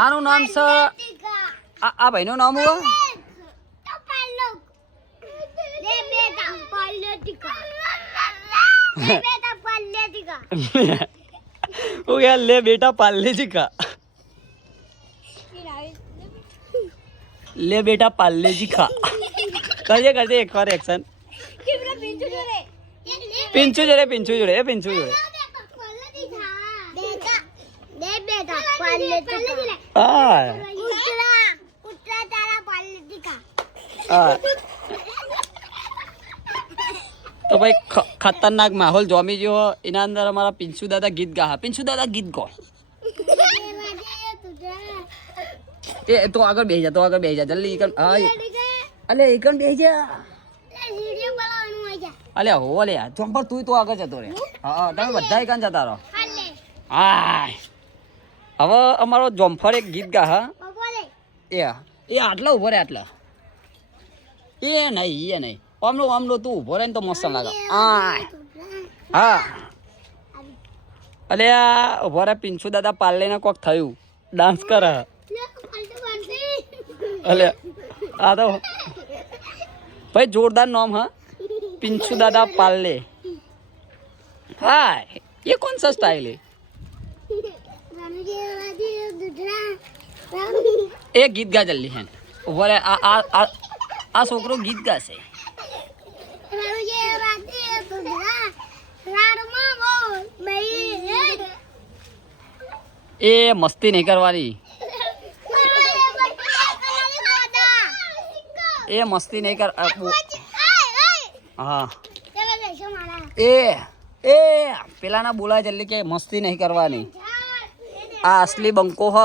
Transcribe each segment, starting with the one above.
આનું નામ છે આ ભાઈનું નામ હું यार ले बेटा पाल ले जी का ले बेटा पाल ले जी का करते एक और एक्शन पिंचू जोड़े तो भाई खतरनाक माहौल जमी जो एना अंदर हमारा पिंचू दादा गीत गा पिंचू दादा गीत गो ए तो आगे बेह जा जल्दी इकन अले इकन बेह जा अले हो अले तुम पर तू तो आगे जतो रे हां તમે બધા इकन जता रहो हाय अब અમારો જોમફર એક ગીત ગા હા એ આટલા ઉભો રે આટલા એ નહીં આમલો તું ઉભો રહે ને તો મસ્ત લાગે હા અલે આ ઉભો રે પિંચુ દાદા પાલ્લે ને કોક થયું ડાન્સ કરે અલે આ તો ભાઈ જોરદાર નામ હા पिंचू दादा पाल्ले हाय ये कौन सा स्टाइल है एक गीत गा जल्दी है उभर आ छोकरो गीत गा से ए मस्ती नहीं करवानी ए मस्ती नहीं कर हाँ ए पेला ना बोला जल्दी के मस्ती नहीं करवानी आ असली बंको ह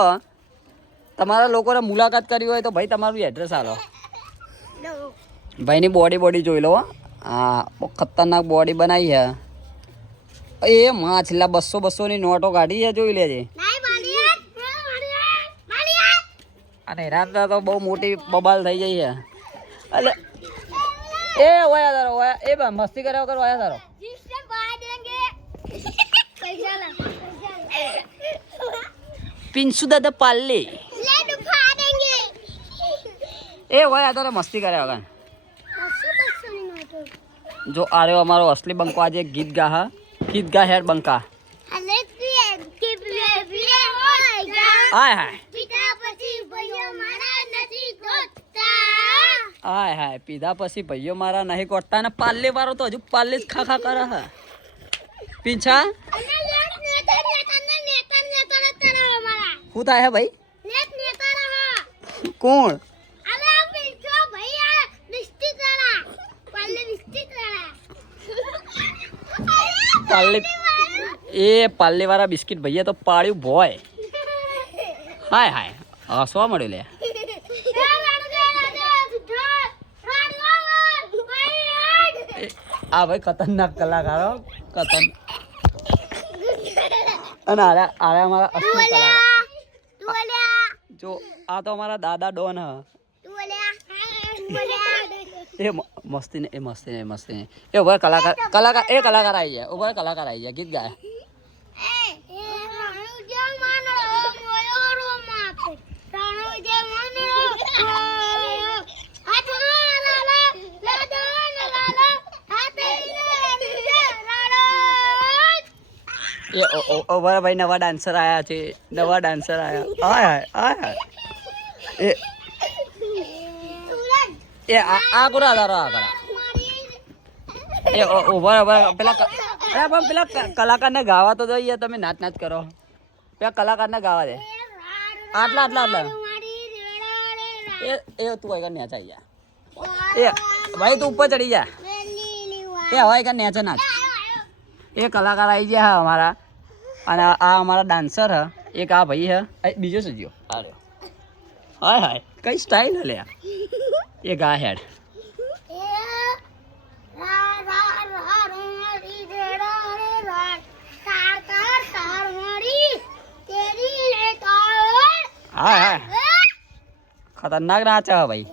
तमारा लोगों ने मुलाकात करी हो तो भाई तमारू एड्रेस आलो भाई नी बॉडी जोई लो हाँ खतरनाक बॉडी बनाई है ए माँ छेल्ला 200 नी नोटो काढ़ी है जोई लेजे अरे रात तो बहुत मोटी बबाल थई गई है अरे ए ओया तारो ओया ए बा मस्ती करे वगर ओया तारो जिससे बाहर देंगे पैसा ला पिंचू दादा पाल्ले ले दुखा देंगे ए ओया तारो मस्ती करे वगर जो आ रहे हो हमारो असली बंको आज एक गीत गा है बंका हाय हाय हाय हाय पीधा पसी भाइयों मारा नहीं कोटता ना पाले वारो तो हजू पाले खा करा है पीछा खुद आया भाई कौन पाले ए पाले वाला बिस्किट भैया तो पाड़ू बॉय हाय हाय हसवा मळ्यो ले आ भाई खतरनाक कलाकारो अरे हमारा असली कलाकार जो आ तो हमारा दादा डॉन है ये मस्ती नहीं ये ऊपर कलाकार आई है गीत गाया ये ओवर भाई नवा डांसर आया हाय ये आ कुरा दारो आ करा ये ओवर पेला अरे पण पेला कलाकार ने गावा तो જોઈએ તમે નાચ કરો પેલા કલાકાર ને ગાવા દે આટલા એ તું આઈ કા નાચ આયા ए भाई तू ऊपर चढ़ी जा ये हवाई का नाच ये कलाकार आई गया है हमारा आ हमारा डांसर है एक आ भाई है बीजो सजियो आ रहे हाय हाय कई स्टाइल है ले ये गा हेड हाय हाय खतरनाक नाच है भाई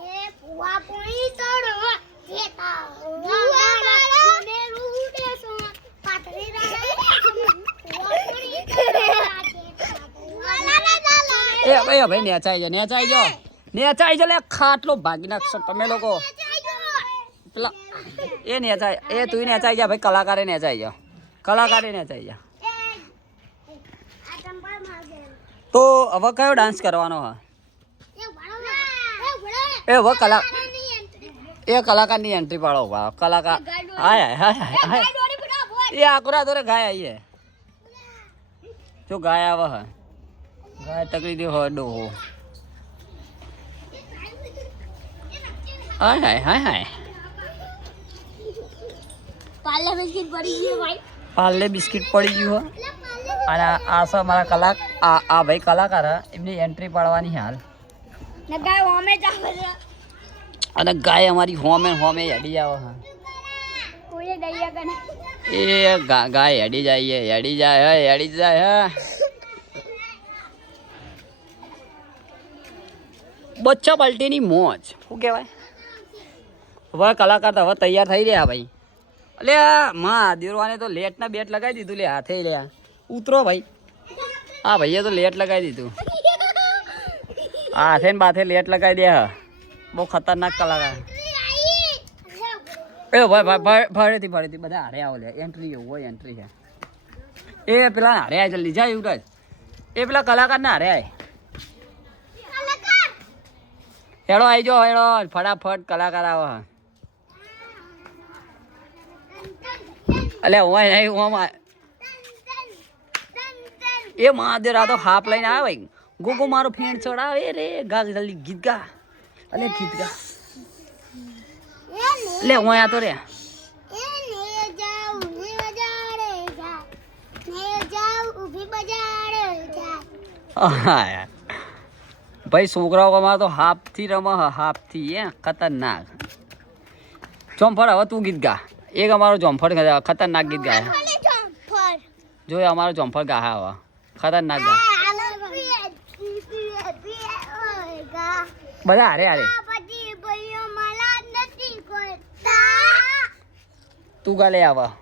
ए ભાઈ નેચાઈ જાઓ લે ખાટલો ભાગી નાખશો તમે લોકો પેલા એ નેચાઈ એ તું નેચાઈ જા ભાઈ કલાકારે નેચાઈ જા તો હવે કયો ડાન્સ કરવાનો હા એ હવે કલાકારની એન્ટ્રી પાડો કલાકાર હાય એ આકરા દોરે ગાય આવીએ જો ગાય આવે હા ગાય તકડી દે હો ડોહો હાય પાર્લે બિસ્કિટ પડી ગયું અને આ છે મારા આ ભાઈ કલાકાર એમની એન્ટ્રી પાડવાની હાલ અને ગાય અમારી હોમે હેડી આવે હા એ ગાય હેડી જાય બચ્ચા પલટીની મોજ શું કહેવાય હવે કલાકાર તો હવે તૈયાર થઈ રહ્યા ભાઈ અલે માં દેરવાને તો લેટના બેટ લગાવી દીધું લે હાથે લે ઉતરો ભાઈ હા ભાઈએ તો લેટ લગાવી દીધું હાથે ને બાથે લેટ લગાવી દે હા બહુ ખતરનાક કલાકાર એ ભાઈ ભરેથી બધા હારે આવો લે એન્ટ્રી એવું હોય એન્ટ્રી છે એ પેલા હારે આય જલ્દી જાય યુવરાજ એ પેલા કલાકાર ને હારે આય હેડો આવી જાઓ હેડો ફટાફટ કલાકાર આવો અલે હોય નહીં હું એ મહાદેવ આ તો હાફ લઈને આવે ભાઈ ગોગો મારો ફેણ ચડાવે રે ગા જલ્દી ગીત ગા અલે ગીત ગા લે હું આ તો રે ભાઈ છોકરાઓ અમારે તો હાફથી રમે હાફથી એ ખતરનાક ચોમફળ હવે તું ગીત ગા એક અમારો ચોમફળ ખતરનાક ગીત ગાય જો અમારો ચોમફળ ગા હવે ખતરનાક ગા બધા હારે તું ગા લે આવા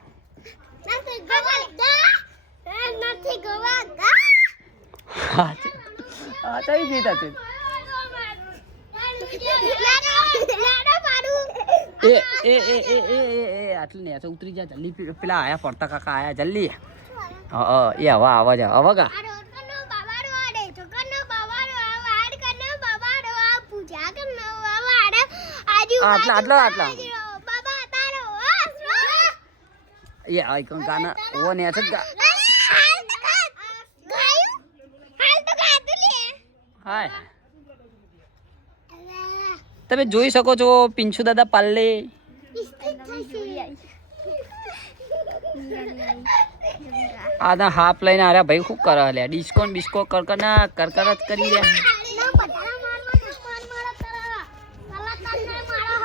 કઈ ગીત હતું આટલું ને ઉતરી જા જલ્દી પેલા આયા ફરતા કાકા આયા જલ્દી એ હવા આવા જા હવા ગા આટલા એ આઈકન ગાના ઓ ને છે ગા હાય તમે જોઈ શકો છો પિંછુ દાદા પાલ્લે આના હાફ લઈને આર્યા ભાઈ શું કરે લે ડિસ્કો બિસ્કો કરકર જ કરી રહ્યા